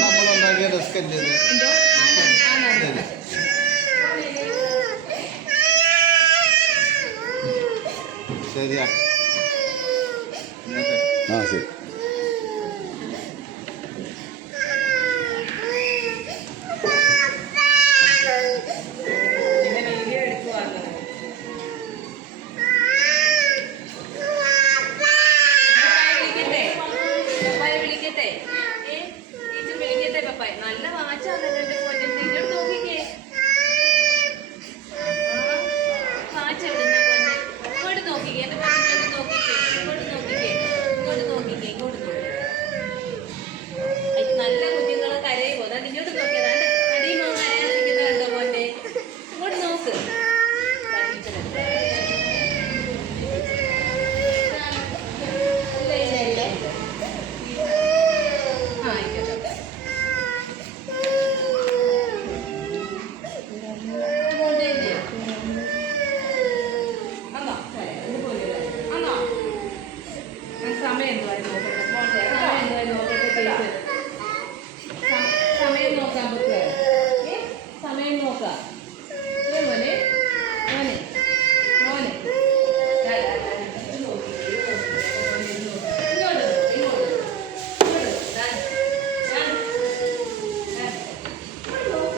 നമ്മളുണ്ടാക്കിയ desk അല്ലേ ശരിയാ. ശരി. നല്ല വാച്ചാന്നല്ലോ എന്റെ പൊന്നെ. ഇങ്ങോട്ട് നോക്കിക്കേ. വാച്ച് എവിടുന്ന പൊന്നെ? ഇങ്ങോട്ട് നോക്കിക്കേ എന്റെ പൊന്നെ. ഇങ്ങോട്ട് നോക്കിക്കേ. ഇങ്ങോട്ട് നോക്കിക്കേ. ഇങ്ങോട്ട് നോക്കിക്കേ. ഇങ്ങോട്ട് നോക്കിക്കേ. നല്ല കുഞ്ഞുങ്ങള് കരയുമോ? അതാണ് ഇങ്ങോട്ട് നോക്കിയത്. അടിയുമോ കരയാതിരിക്കുന്ന കണ്ടോ പൊന്നെ? ഇങ്ങോട്ട് നോക്ക്. സമയം എന്തുവായി നോക്കട്ടെ. സമയം നോക്കാൻ പറ്റുക. സമയം നോക്കാം.